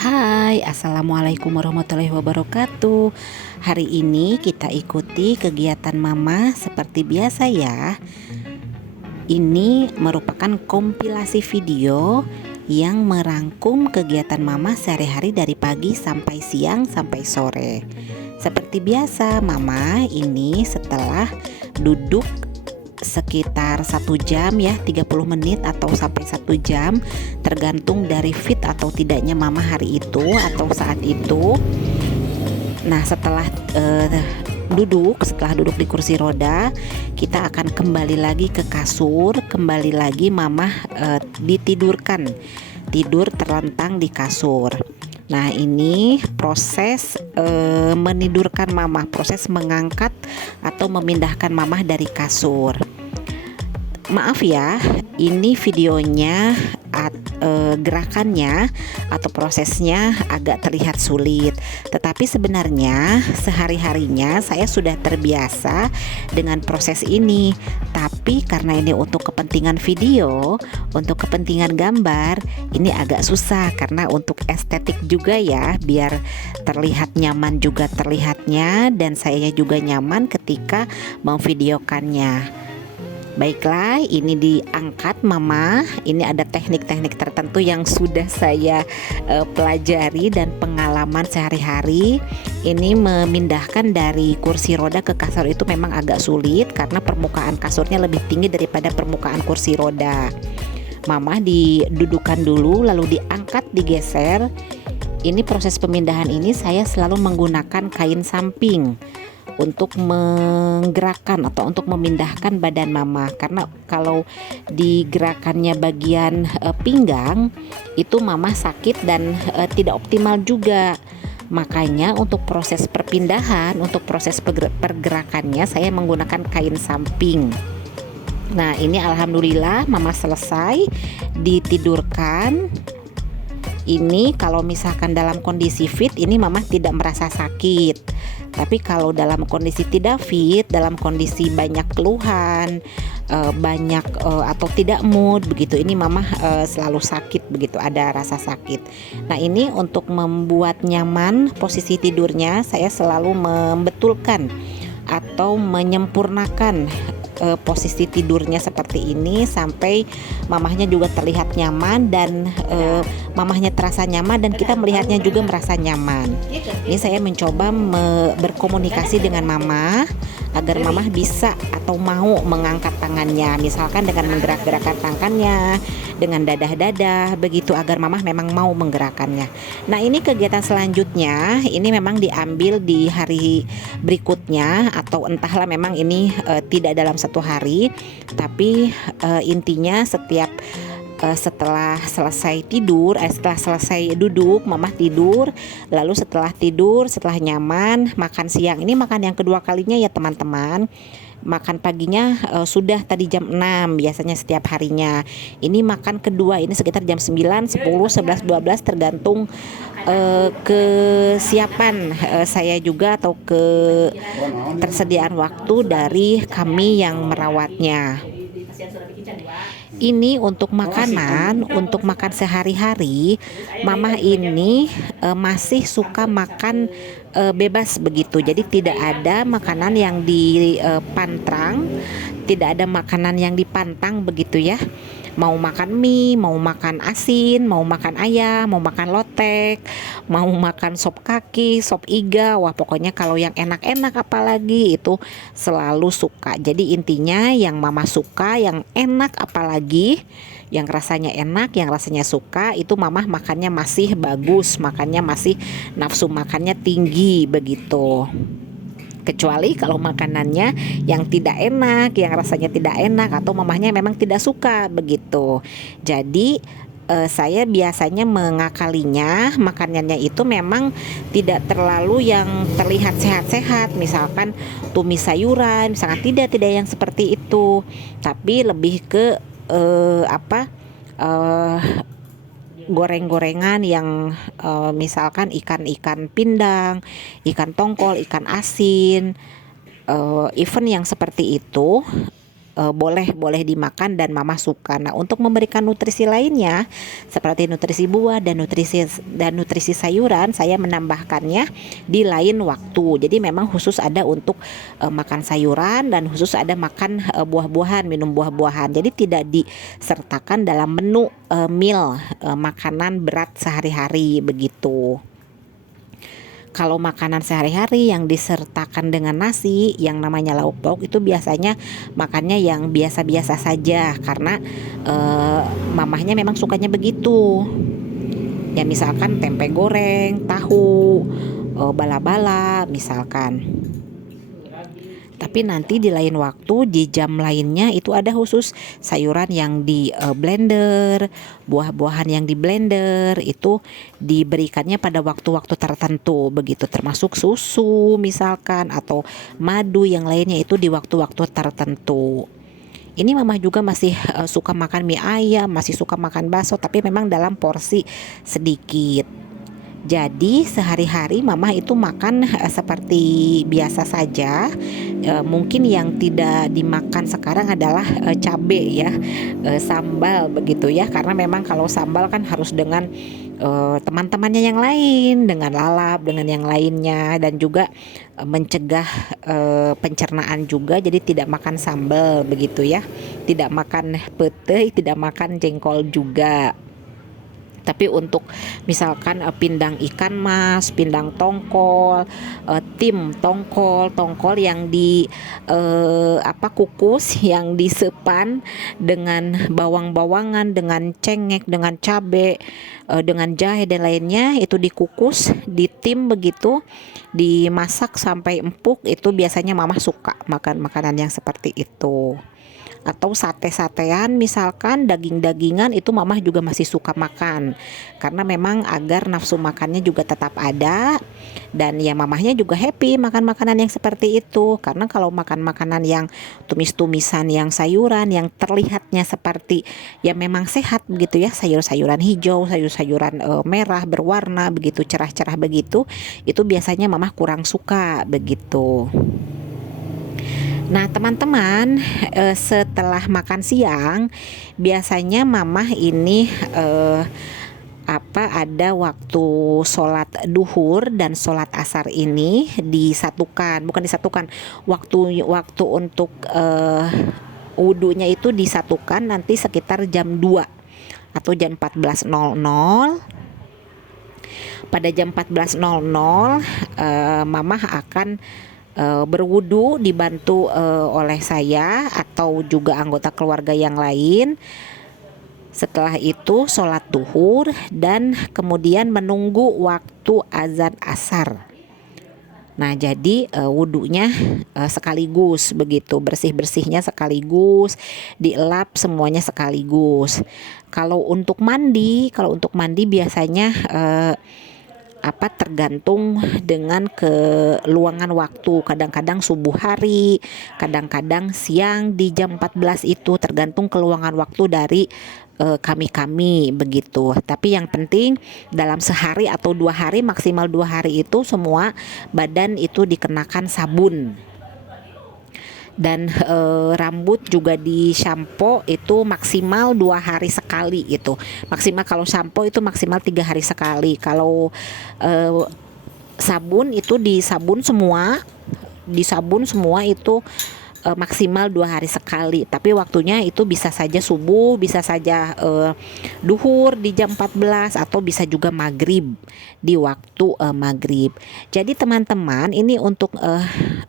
Hai, Assalamualaikum warahmatullahi wabarakatuh. Hari ini kita ikuti kegiatan Mama seperti biasa ya. Ini merupakan kompilasi video yang merangkum kegiatan Mama sehari-hari dari pagi sampai siang sampai sore. Seperti biasa, Mama ini setelah duduk sekitar 1 jam ya, 30 menit atau sampai 1 jam, tergantung dari fit atau tidaknya Mama hari itu atau saat itu. Nah, setelah setelah duduk di kursi roda, kita akan kembali lagi ke kasur, kembali lagi Mama ditidurkan, tidur terlentang di kasur. Nah, ini proses menidurkan Mama, proses mengangkat atau memindahkan Mama dari kasur. Maaf ya, ini videonya gerakannya atau prosesnya agak terlihat sulit. Tetapi sebenarnya sehari-harinya saya sudah terbiasa dengan proses ini. Tapi karena ini untuk kepentingan video, untuk kepentingan gambar, ini agak susah karena untuk estetik juga ya, biar terlihat nyaman juga terlihatnya dan saya juga nyaman ketika memvideokannya. Baiklah, ini diangkat Mama. Ini ada teknik-teknik tertentu yang sudah saya pelajari dan pengalaman sehari-hari. Ini memindahkan dari kursi roda ke kasur itu memang agak sulit karena permukaan kasurnya lebih tinggi daripada permukaan kursi roda. Mama didudukan dulu lalu diangkat, digeser. Ini proses pemindahan ini saya selalu menggunakan kain samping untuk menggerakkan atau untuk memindahkan badan Mama, karena kalau digerakannya bagian pinggang itu Mama sakit dan tidak optimal juga. Makanya untuk proses perpindahan, untuk proses pergerakannya saya menggunakan kain samping. Nah, ini alhamdulillah Mama selesai ditidurkan. Ini kalau misalkan dalam kondisi fit, ini Mama tidak merasa sakit. Tapi kalau dalam kondisi tidak fit, dalam kondisi banyak keluhan, banyak atau tidak mood begitu, ini Mama selalu sakit begitu, ada rasa sakit. Nah, ini untuk membuat nyaman posisi tidurnya, saya selalu membetulkan atau menyempurnakan posisi tidurnya seperti ini sampai mamahnya juga terlihat nyaman dan mamahnya terasa nyaman dan kita melihatnya juga merasa nyaman. Ini saya mencoba berkomunikasi dengan Mama agar Mama bisa atau mau mengangkat tangannya, misalkan dengan menggerak-gerakkan tangannya, dengan dadah-dadah begitu, agar Mama memang mau menggerakkannya. Nah, ini kegiatan selanjutnya ini memang diambil di hari berikutnya atau entahlah memang ini tidak dalam satu hari, tapi intinya setelah selesai tidur, setelah selesai duduk, Mama tidur. Lalu setelah tidur, setelah nyaman, makan siang. Ini makan yang kedua kalinya ya teman-teman. Makan paginya sudah tadi jam 6 biasanya setiap harinya. Ini makan kedua, ini sekitar jam 9, 10, 11, 12 tergantung kesiapan saya juga atau ketersediaan waktu dari kami yang merawatnya. Ini untuk makanan, untuk makan sehari-hari, Mama ini masih suka makan bebas begitu. Jadi tidak ada makanan yang dipantrang, tidak ada makanan yang dipantang begitu ya. Mau makan mie, mau makan asin, mau makan ayam, mau makan lotek, mau makan sop kaki, sop iga. Wah, pokoknya kalau yang enak-enak apalagi itu selalu suka. Jadi intinya yang Mama suka, yang enak apalagi, yang rasanya enak, yang rasanya suka, itu Mama makannya masih bagus, makannya masih nafsu makannya tinggi begitu. Kecuali kalau makanannya yang tidak enak, yang rasanya tidak enak atau mamahnya memang tidak suka begitu. Jadi saya biasanya mengakalinya makanannya itu memang tidak terlalu yang terlihat sehat-sehat, misalkan tumis sayuran, misalkan tidak yang seperti itu, tapi lebih ke goreng-gorengan yang misalkan ikan pindang, ikan tongkol, ikan asin, even yang seperti itu boleh dimakan dan mama suka. Nah, untuk memberikan nutrisi lainnya seperti nutrisi buah dan nutrisi sayuran, saya menambahkannya di lain waktu. Jadi memang khusus ada untuk makan sayuran dan khusus ada makan buah-buahan, minum buah-buahan. Jadi tidak disertakan dalam menu meal makanan berat sehari-hari begitu. Kalau makanan sehari-hari yang disertakan dengan nasi yang namanya lauk pauk itu biasanya makannya yang biasa-biasa saja karena mamahnya memang sukanya begitu. Ya misalkan tempe goreng, tahu, bala-bala misalkan. Tapi nanti di lain waktu, di jam lainnya itu ada khusus sayuran yang di blender, buah-buahan yang di blender itu diberikannya pada waktu-waktu tertentu begitu, termasuk susu misalkan atau madu yang lainnya itu di waktu-waktu tertentu. Ini mama juga masih suka makan mie ayam, masih suka makan bakso, tapi memang dalam porsi sedikit. Jadi sehari-hari mama itu makan seperti biasa saja. Mungkin yang tidak dimakan sekarang adalah cabe ya, sambal begitu ya. Karena memang kalau sambal kan harus dengan teman-temannya yang lain, dengan lalap, dengan yang lainnya, dan juga mencegah pencernaan juga. Jadi tidak makan sambal begitu ya, tidak makan pete, tidak makan jengkol juga. Tapi untuk misalkan pindang ikan mas, pindang tongkol, tim tongkol yang di kukus, yang disepan dengan bawang-bawangan, dengan cengek, dengan cabe, dengan jahe dan lainnya, itu dikukus, ditim begitu, dimasak sampai empuk. Itu biasanya mama suka makan makanan yang seperti itu. Atau sate-satean misalkan, daging-dagingan itu mamah juga masih suka makan karena memang agar nafsu makannya juga tetap ada, dan ya mamahnya juga happy makan makanan yang seperti itu. Karena kalau makan makanan yang tumis-tumisan, yang sayuran yang terlihatnya seperti ya memang sehat begitu ya, sayur-sayuran hijau, sayur-sayuran merah berwarna begitu, cerah-cerah begitu, itu biasanya mamah kurang suka begitu. Nah teman-teman, setelah makan siang biasanya mamah ini ada waktu sholat duhur dan sholat asar ini bukan disatukan, waktu untuk wudhunya itu disatukan nanti sekitar jam 2 atau jam 14.00. Pada jam 14.00 mamah akan berwudu dibantu oleh saya atau juga anggota keluarga yang lain. Setelah itu sholat duhur dan kemudian menunggu waktu azan asar. Nah jadi wudunya sekaligus begitu, bersih-bersihnya sekaligus, dielap semuanya sekaligus. Kalau untuk mandi biasanya tergantung dengan keluangan waktu. Kadang-kadang subuh hari, kadang-kadang siang di jam 14 itu, tergantung keluangan waktu dari kami begitu. Tapi yang penting dalam sehari atau 2 hari, maksimal 2 hari itu semua badan itu dikenakan sabun. Dan rambut juga di shampoo itu maksimal 2 hari sekali itu. Maksimal kalau shampoo itu maksimal 3 hari sekali. Kalau sabun itu disabun semua itu maksimal 2 hari sekali. Tapi waktunya itu bisa saja subuh, bisa saja duhur di jam 14, atau bisa juga maghrib di waktu maghrib. Jadi teman-teman, ini untuk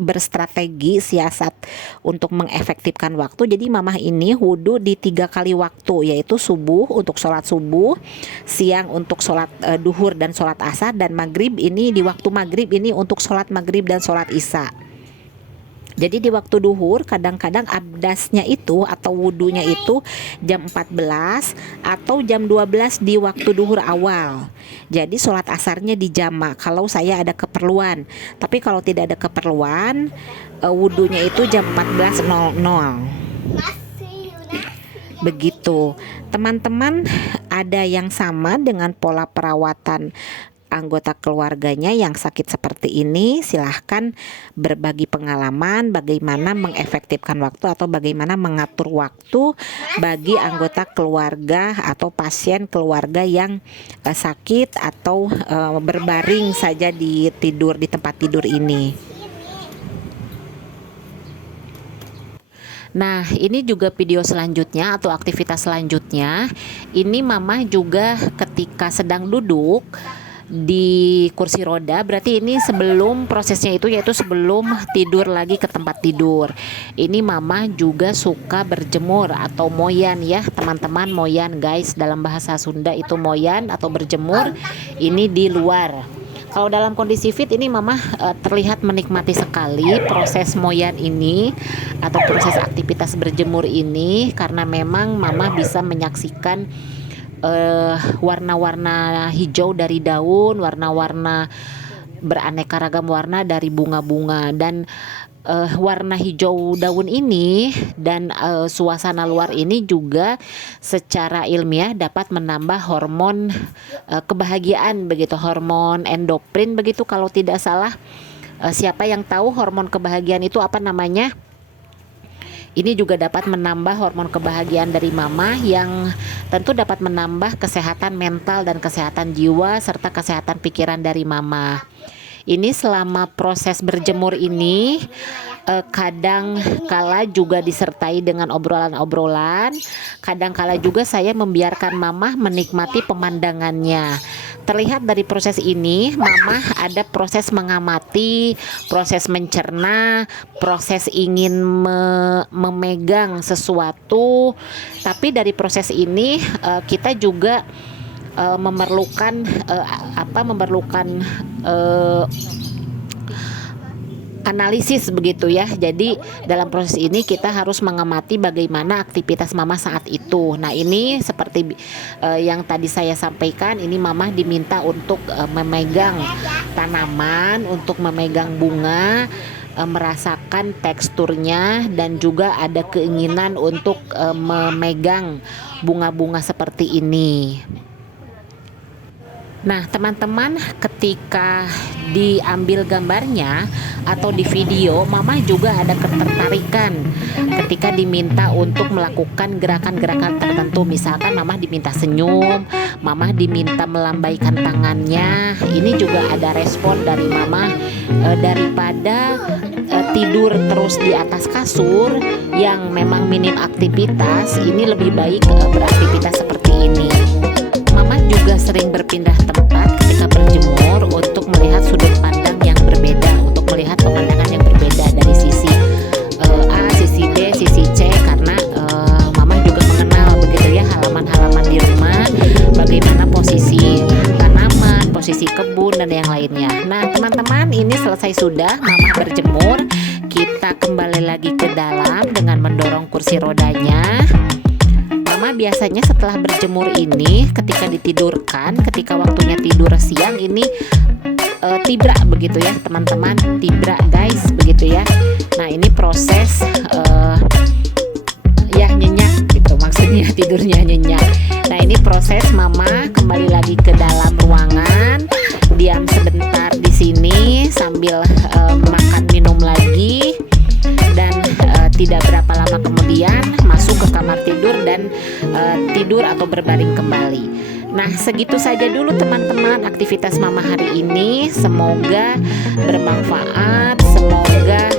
berstrategi siasat untuk mengefektifkan waktu. Jadi mamah ini wudhu di 3 kali waktu, yaitu subuh untuk sholat subuh, siang untuk sholat duhur dan sholat asar, dan maghrib ini di waktu maghrib ini untuk sholat maghrib dan sholat isya. Jadi di waktu duhur kadang-kadang abdasnya itu atau wudunya itu jam 14 atau jam 12 di waktu duhur awal. Jadi sholat asarnya dijama kalau saya ada keperluan. Tapi kalau tidak ada keperluan, wudunya itu jam 14.00. Begitu. Teman-teman, ada yang sama dengan pola perawatan anggota keluarganya yang sakit seperti ini, silahkan berbagi pengalaman bagaimana mengefektifkan waktu atau bagaimana mengatur waktu bagi anggota keluarga atau pasien keluarga yang sakit atau berbaring saja di tempat tidur ini. Nah, ini juga video selanjutnya atau aktivitas selanjutnya. Ini mama juga ketika sedang duduk di kursi roda, berarti ini sebelum prosesnya itu, yaitu sebelum tidur lagi ke tempat tidur. Ini mama juga suka berjemur atau moyan ya teman-teman, moyan guys, dalam bahasa Sunda itu moyan atau berjemur ini di luar. Kalau dalam kondisi fit ini mama terlihat menikmati sekali proses moyan ini atau proses aktivitas berjemur ini, karena memang mama bisa menyaksikan warna-warna hijau dari daun, warna-warna beraneka ragam warna dari bunga-bunga, dan warna hijau daun ini dan suasana luar ini juga secara ilmiah dapat menambah hormon kebahagiaan begitu, hormon endorfin begitu kalau tidak salah. Siapa yang tahu hormon kebahagiaan itu apa namanya? Ini juga dapat menambah hormon kebahagiaan dari mama yang tentu dapat menambah kesehatan mental dan kesehatan jiwa serta kesehatan pikiran dari mama. Ini selama proses berjemur ini kadang kala juga disertai dengan obrolan-obrolan. Kadang kala juga saya membiarkan mama menikmati pemandangannya. Terlihat dari proses ini, mama ada proses mengamati, proses mencerna, proses ingin memegang sesuatu. Tapi dari proses ini kita juga memerlukan analisis begitu ya. Jadi dalam proses ini kita harus mengamati bagaimana aktivitas mama saat itu. Nah, ini seperti yang tadi saya sampaikan, ini mama diminta untuk memegang tanaman, untuk memegang bunga, merasakan teksturnya, dan juga ada keinginan untuk memegang bunga-bunga seperti ini. Nah, teman-teman, ketika diambil gambarnya atau di video, mama juga ada ketertarikan ketika diminta untuk melakukan gerakan-gerakan tertentu. Misalkan mama diminta senyum, mama diminta melambaikan tangannya. Ini juga ada respon dari mama, daripada tidur terus di atas kasur yang memang minim aktivitas. Ini lebih baik beraktivitas seperti ini. Mama juga sering berpindah tempat ketika berjemur untuk melihat sudut pandang yang berbeda, untuk melihat pemandangan yang berbeda dari sisi A, sisi B, sisi C, karena mama juga mengenal begitu ya halaman-halaman di rumah, bagaimana posisi tanaman, posisi kebun, dan yang lainnya. Nah, teman-teman, ini selesai sudah mama berjemur. Kita kembali lagi ke dalam dengan mendorong kursi rodanya. Mama biasanya setelah berjemur ini, ketika ditidurkan, ketika waktunya tidur siang ini tibra begitu ya teman-teman, tibra guys begitu ya. Nah, ini proses ya nyenyak gitu, maksudnya tidurnya nyenyak. Nah, ini proses mama kembali lagi ke dalam ruangan, diam sebentar di sini sambil makan minum lagi, dan tidak berapa lama kemudian masuk ke kamar tidur dan tidur atau berbaring kembali. Nah, segitu saja dulu teman-teman aktivitas mama hari ini. Semoga bermanfaat, semoga